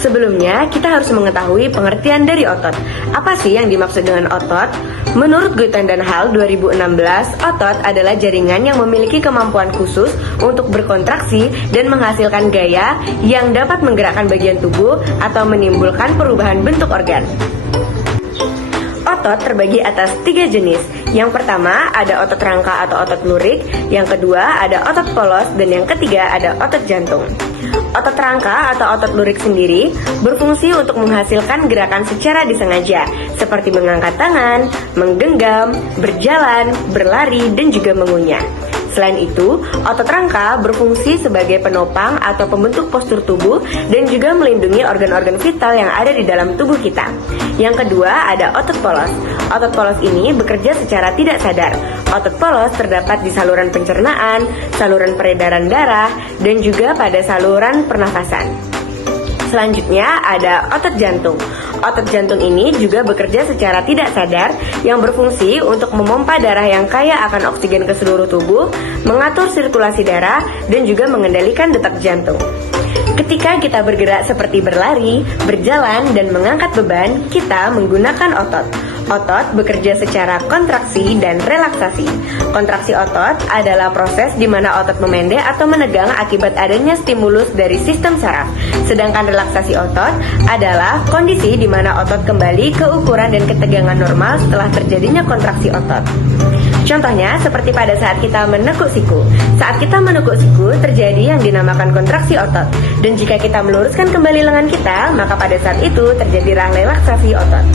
Sebelumnya, kita harus mengetahui pengertian dari otot. Apa sih yang dimaksud dengan otot? Menurut Gutten dan Hall 2016, otot adalah jaringan yang memiliki kemampuan khusus untuk berkontraksi dan menghasilkan gaya yang dapat menggerakkan bagian tubuh atau menimbulkan perubahan bentuk organ. Otot terbagi atas 3 jenis. Yang pertama ada otot rangka atau otot lurik, yang kedua ada otot polos, dan yang ketiga ada otot jantung. Otot rangka atau otot lurik sendiri berfungsi untuk menghasilkan gerakan secara disengaja, seperti mengangkat tangan, menggenggam, berjalan, berlari, dan juga mengunyah. Selain itu, otot rangka berfungsi sebagai penopang atau pembentuk postur tubuh dan juga melindungi organ-organ vital yang ada di dalam tubuh kita. Yang kedua ada otot polos. Otot polos ini bekerja secara tidak sadar. Otot polos terdapat di saluran pencernaan, saluran peredaran darah, dan juga pada saluran pernafasan. Selanjutnya ada otot jantung. Otot jantung ini juga bekerja secara tidak sadar yang berfungsi untuk memompa darah yang kaya akan oksigen ke seluruh tubuh, mengatur sirkulasi darah, dan juga mengendalikan detak jantung. Ketika kita bergerak seperti berlari, berjalan, dan mengangkat beban, kita menggunakan otot. Otot bekerja secara kontraksi dan relaksasi. Kontraksi otot adalah proses di mana otot memendek atau menegang akibat adanya stimulus dari sistem saraf. Sedangkan relaksasi otot adalah kondisi di mana otot kembali ke ukuran dan ketegangan normal setelah terjadinya kontraksi otot. Contohnya seperti pada saat kita menekuk siku. Saat kita menekuk siku terjadi yang dinamakan kontraksi otot. Dan jika kita meluruskan kembali lengan kita, maka pada saat itu terjadilah relaksasi otot.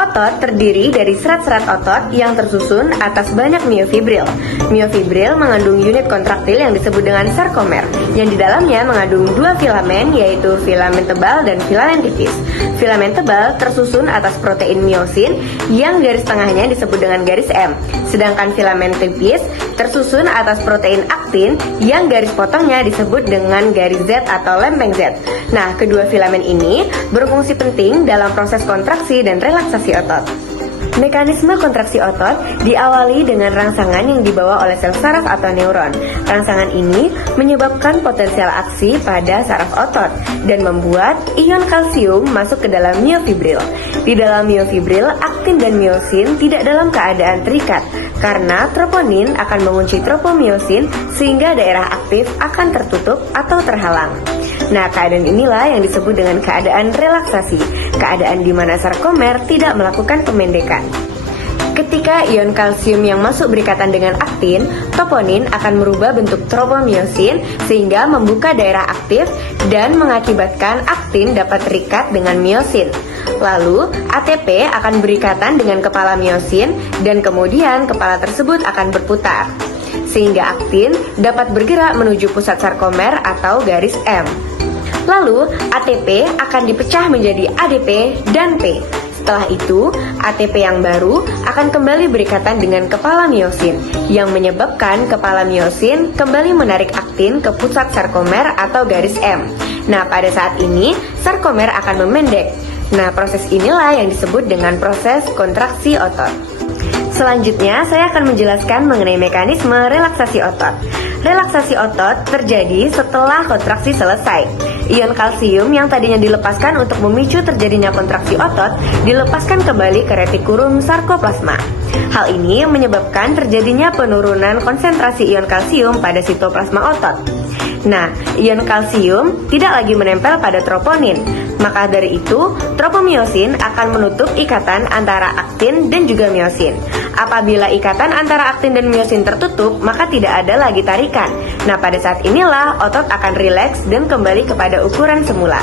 Otot terdiri dari serat-serat otot yang tersusun atas banyak miofibril. Miofibril mengandung unit kontraktil yang disebut dengan sarkomer, yang di dalamnya mengandung 2 filamen, yaitu filamen tebal dan filamen tipis. Filamen tebal tersusun atas protein miosin yang garis tengahnya disebut dengan garis M, sedangkan filamen tipis tersusun atas protein aktin yang garis potongnya disebut dengan garis Z atau lempeng Z. Nah, kedua filamen ini berfungsi penting dalam proses kontraksi dan relaksasi otot. Mekanisme kontraksi otot diawali dengan rangsangan yang dibawa oleh sel saraf atau neuron. Rangsangan ini menyebabkan potensial aksi pada saraf otot dan membuat ion kalsium masuk ke dalam miofibril. Di dalam miofibril, aktin dan miosin tidak dalam keadaan terikat karena troponin akan mengunci tropomiosin sehingga daerah aktif akan tertutup atau terhalang. Nah, keadaan inilah yang disebut dengan keadaan relaksasi, keadaan di mana sarkomer tidak melakukan pemendekan. Ketika ion kalsium yang masuk berikatan dengan aktin, troponin akan merubah bentuk tropomiosin sehingga membuka daerah aktif dan mengakibatkan aktin dapat terikat dengan miosin. Lalu, ATP akan berikatan dengan kepala miosin dan kemudian kepala tersebut akan berputar, sehingga aktin dapat bergerak menuju pusat sarkomer atau garis M. Lalu, ATP akan dipecah menjadi ADP dan P. Setelah itu, ATP yang baru akan kembali berikatan dengan kepala miosin, yang menyebabkan kepala miosin kembali menarik aktin ke pusat sarkomer atau garis M. Nah, pada saat ini, sarkomer akan memendek. Nah, proses inilah yang disebut dengan proses kontraksi otot. Selanjutnya, saya akan menjelaskan mengenai mekanisme relaksasi otot. Relaksasi otot terjadi setelah kontraksi selesai. Ion kalsium yang tadinya dilepaskan untuk memicu terjadinya kontraksi otot dilepaskan kembali ke retikurum sarkoplasma. Hal ini menyebabkan terjadinya penurunan konsentrasi ion kalsium pada sitoplasma otot. Nah, ion kalsium tidak lagi menempel pada troponin. Maka dari itu, tropomiosin akan menutup ikatan antara aktin dan juga miosin. Apabila ikatan antara aktin dan miosin tertutup, maka tidak ada lagi tarikan. Nah, pada saat inilah otot akan rileks dan kembali kepada ukuran semula.